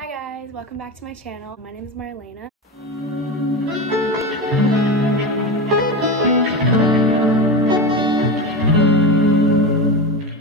Hi guys, welcome back to my channel. My name is Marlena.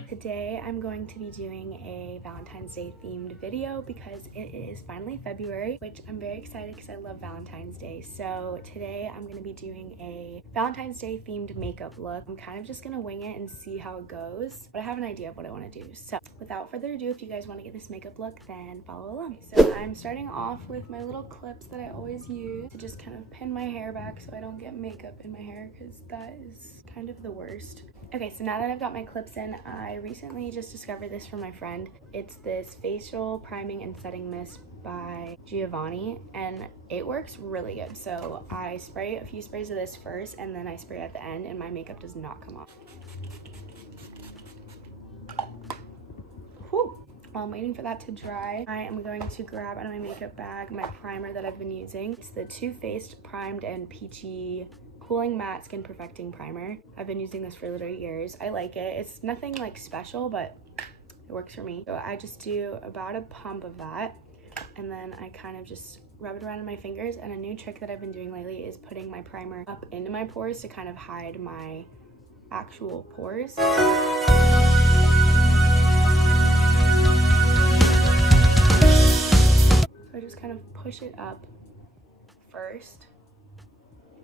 Today I'm going to be doing a Valentine's Day themed video because it is finally February, which I'm very excited because I love Valentine's Day. So today I'm going to be doing a Valentine's Day themed makeup look. I'm kind of just going to wing it and see how it goes, but I have an idea of what I want to do. So without further ado, if you guys want to get this makeup look, then follow along. So I'm starting off with my little clips that I always use to just kind of pin my hair back so I don't get makeup in my hair, because that is kind of the worst. Okay, so now that I've got my clips in, I recently just discovered this from my friend. It's this facial priming and setting mist by Giovanni, and it works really good. So I spray a few sprays of this first, and then I spray at the end, and my makeup does not come off. Whew. While I'm waiting for that to dry, I am going to grab out of my makeup bag my primer that I've been using. It's the Too Faced Primed and Peachy Cooling Matte Skin Perfecting Primer. I've been using this for literally years. I like it. It's nothing like special, but it works for me. So I just do about a pump of that, and then I kind of just rub it around in my fingers. And a new trick that I've been doing lately is putting my primer up into my pores to kind of hide my actual pores. So I just kind of push it up first,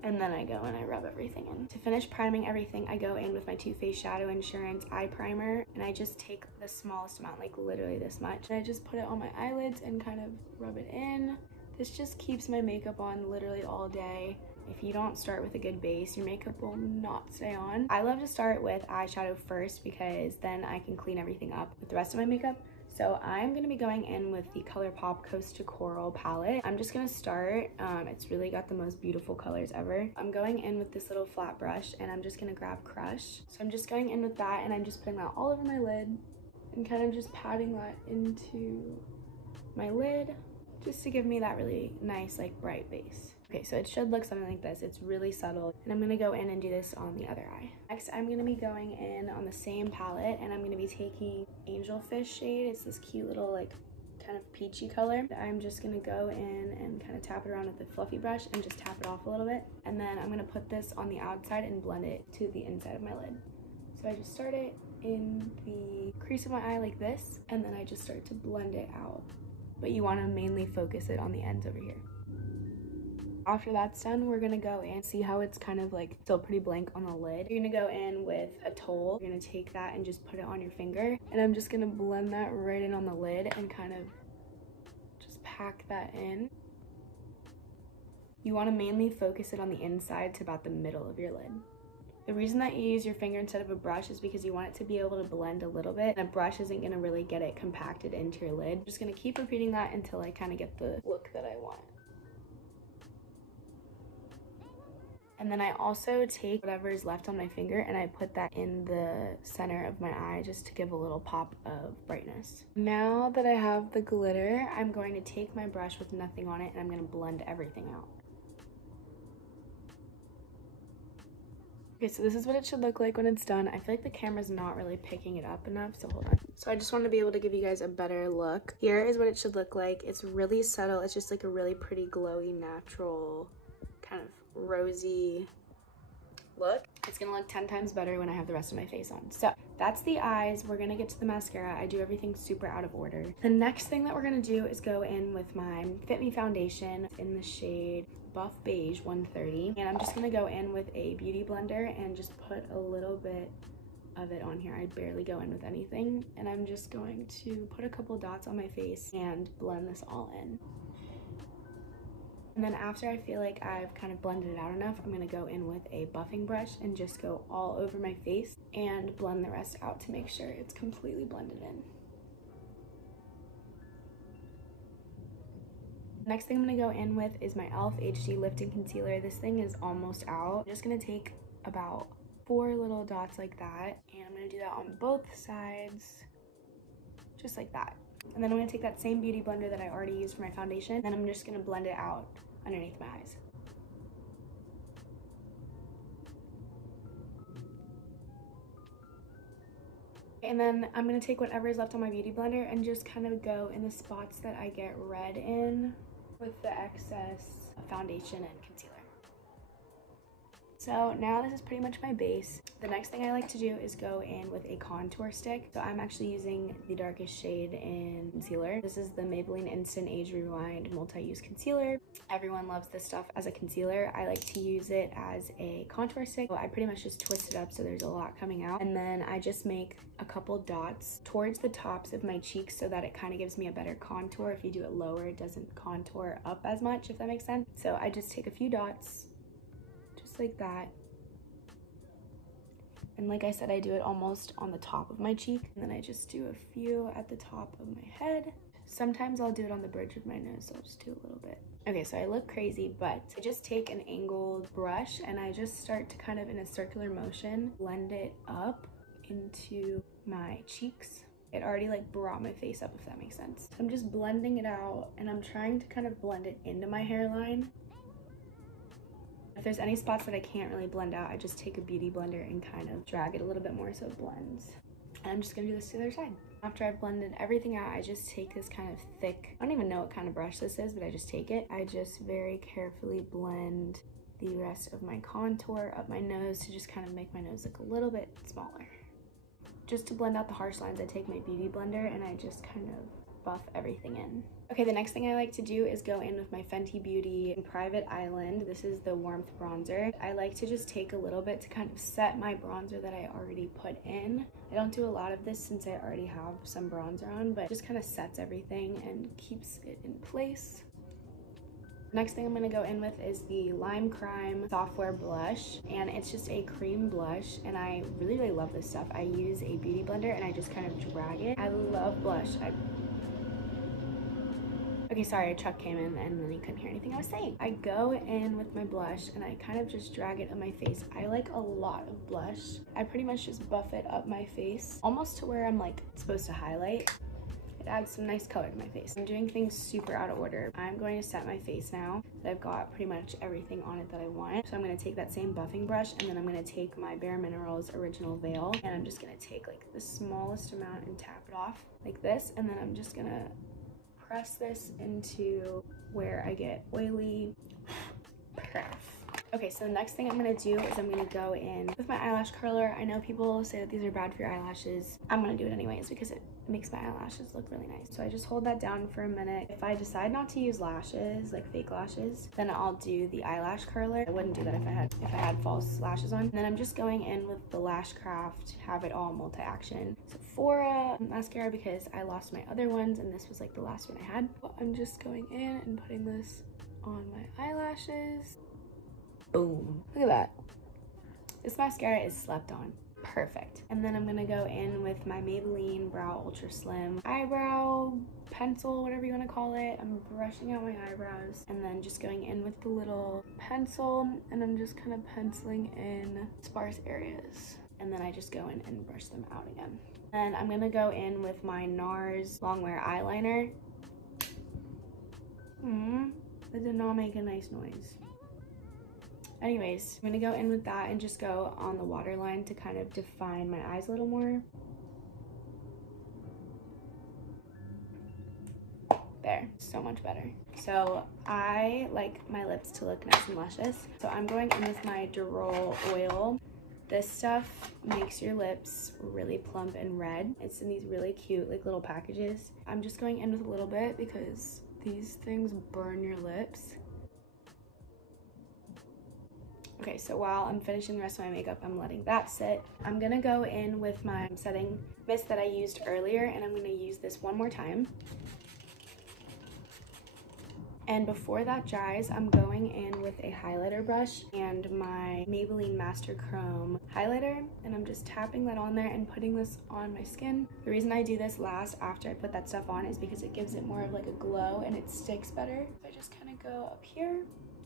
and then I go and I rub everything in. To finish priming everything, I go in with my Too Faced Shadow Insurance eye primer, and I just take the smallest amount, like literally this much, and I just put it on my eyelids and kind of rub it in. This just keeps my makeup on literally all day. If you don't start with a good base, your makeup will not stay on. I love to start with eyeshadow first because then I can clean everything up with the rest of my makeup. So I'm going to be going in with the ColourPop Coast to Coral palette. I'm just going to start. It's really got the most beautiful colors ever. I'm going in with this little flat brush, and I'm just going to grab Crush. So I'm just going in with that, and I'm just putting that all over my lid and kind of just patting that into my lid just to give me that really nice, like, bright base. Okay, so it should look something like this. It's really subtle, and I'm gonna go in and do this on the other eye. Next, I'm gonna be going in on the same palette, and I'm gonna be taking Angelfish shade. It's this cute little, like, kind of peachy color. I'm just gonna go in and kind of tap it around with the fluffy brush and just tap it off a little bit. And then I'm gonna put this on the outside and blend it to the inside of my lid. So I just start it in the crease of my eye like this, and then I just start to blend it out. But you wanna mainly focus it on the ends over here. After that's done, we're gonna go in, see how it's kind of like still pretty blank on the lid. You're gonna go in with a Toll. You're gonna take that and just put it on your finger. And I'm just gonna blend that right in on the lid and kind of just pack that in. You wanna mainly focus it on the inside to about the middle of your lid. The reason that you use your finger instead of a brush is because you want it to be able to blend a little bit, and a brush isn't gonna really get it compacted into your lid. I'm just gonna keep repeating that until I kind of get the look that I want. And then I also take whatever is left on my finger and I put that in the center of my eye just to give a little pop of brightness. Now that I have the glitter, I'm going to take my brush with nothing on it and I'm going to blend everything out. Okay, so this is what it should look like when it's done. I feel like the camera's not really picking it up enough, so hold on. So I just wanted to be able to give you guys a better look. Here is what it should look like. It's really subtle. It's just like a really pretty, glowy, natural, kind of rosy look. It's gonna look 10 times better when I have the rest of my face on. So that's the eyes. We're gonna get to the mascara. I do everything super out of order. The next thing that we're gonna do is go in with my FitMe foundation in the shade Buff Beige 130, and I'm just gonna go in with a beauty blender and just put a little bit of it on here. I barely go in with anything, and I'm just going to put a couple dots on my face and blend this all in. And then after I feel like I've kind of blended it out enough, I'm gonna go in with a buffing brush and just go all over my face and blend the rest out to make sure it's completely blended in. Next thing I'm gonna go in with is my e.l.f. HD Lifting Concealer. This thing is almost out. I'm just gonna take about 4 little dots like that, and I'm gonna do that on both sides, just like that. And then I'm gonna take that same beauty blender that I already used for my foundation, and I'm just gonna blend it out underneath my eyes. And then I'm going to take whatever is left on my beauty blender and just kind of go in the spots that I get red in with the excess foundation and concealer. So now this is pretty much my base. The next thing I like to do is go in with a contour stick. So I'm actually using the darkest shade in concealer. This is the Maybelline Instant Age Rewind Multi-Use Concealer. Everyone loves this stuff as a concealer. I like to use it as a contour stick. So I pretty much just twist it up so there's a lot coming out. And then I just make a couple dots towards the tops of my cheeks so that it kind of gives me a better contour. If you do it lower, it doesn't contour up as much, if that makes sense. So I just take a few dots, like that, and like I said, I do it almost on the top of my cheek, and then I just do a few at the top of my head. Sometimes I'll do it on the bridge of my nose, so I'll just do a little bit. Okay, so I look crazy, but I just take an angled brush and I just start to kind of, in a circular motion, blend it up into my cheeks. It already like brought my face up, if that makes sense. So I'm just blending it out, and I'm trying to kind of blend it into my hairline. If there's any spots that I can't really blend out, I just take a beauty blender and kind of drag it a little bit more so it blends. And I'm just gonna do this to the other side. After I've blended everything out, I just take this kind of thick, I don't even know what kind of brush this is, but I just take it. I just very carefully blend the rest of my contour up my nose to just kind of make my nose look a little bit smaller. Just to blend out the harsh lines, I take my beauty blender and I just kind of buff everything in. Okay, the next thing I like to do is go in with my Fenty Beauty Private Island. This is the Warmth Bronzer. I like to just take a little bit to kind of set my bronzer that I already put in. I don't do a lot of this since I already have some bronzer on, but it just kind of sets everything and keeps it in place. Next thing I'm going to go in with is the LimeCrime Software Blush, and it's just a cream blush, and I really love this stuff. I use a beauty blender and I just kind of drag it. I love blush. Okay, sorry, a truck came in and then you couldn't hear anything I was saying. I go in with my blush and I kind of just drag it on my face. I like a lot of blush. I pretty much just buff it up my face, almost to where I'm like supposed to highlight. It adds some nice color to my face. I'm doing things super out of order. I'm going to set my face now that I've got pretty much everything on it that I want. So I'm going to take that same buffing brush, and then I'm going to take my Bare Minerals Original Veil, and I'm just going to take like the smallest amount and tap it off like this, and then I'm just going to press this into where I get oily. Okay, so the next thing I'm gonna do is I'm gonna go in with my eyelash curler. I know people say that these are bad for your eyelashes. I'm gonna do it anyways because it makes my eyelashes look really nice. So I just hold that down for a minute. If I decide not to use lashes, like fake lashes, then I'll do the eyelash curler. I wouldn't do that if I had false lashes on. And then I'm just going in with the Lash Craft Have It All Multi-Action Sephora mascara because I lost my other ones and this was like the last one I had. But I'm just going in and putting this on my eyelashes. Boom. Look at that. This mascara is slept on. Perfect. And then I'm gonna go in with my Maybelline Brow Ultra Slim eyebrow pencil, whatever you want to call it. I'm brushing out my eyebrows and then just going in with the little pencil, and I'm just kind of penciling in sparse areas. And then I just go in and brush them out again. And I'm gonna go in with my NARS Longwear eyeliner. That did not make a nice noise. Anyways, I'm gonna go in with that and just go on the waterline to kind of define my eyes a little more. There, so much better. So I like my lips to look nice and luscious. So I'm going in with my DEROL oil. This stuff makes your lips really plump and red. It's in these really cute like little packages. I'm just going in with a little bit because these things burn your lips. Okay, so while I'm finishing the rest of my makeup, I'm letting that sit. I'm gonna go in with my setting mist that I used earlier, and I'm gonna use this one more time. And before that dries, I'm going in with a highlighter brush and my Maybelline Master Chrome highlighter, and I'm just tapping that on there and putting this on my skin. The reason I do this last after I put that stuff on is because it gives it more of like a glow and it sticks better. So I just kind of go up here,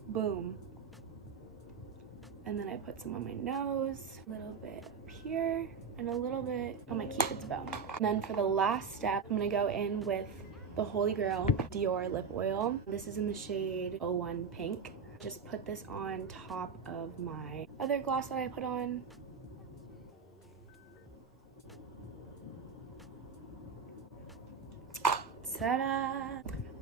boom. And then I put some on my nose, a little bit up here, and a little bit on my Cupid's bow. And then for the last step, I'm gonna go in with the Holy Grail Dior lip oil. This is in the shade 01 Pink. Just put this on top of my other gloss that I put on. Ta-da!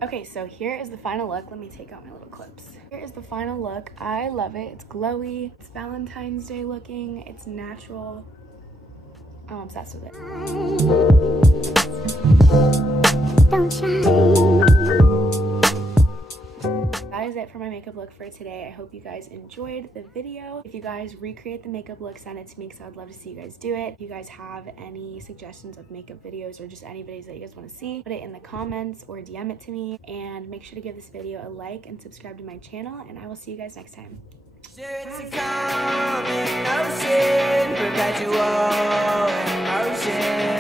Okay, so here is the final look. Let me take out my little clips. Here is the final look. I love it. It's glowy. It's Valentine's Day looking. It's natural. I'm obsessed with it. Don't shine. That is it for my makeup look for today. I hope you guys enjoyed the video. If you guys recreate the makeup look, send it to me because I would love to see you guys do it. If you guys have any suggestions of makeup videos or just any videos that you guys want to see, put it in the comments or DM it to me. And make sure to give this video a like and subscribe to my channel, and I will see you guys next time. It's a common ocean, perpetual in motion.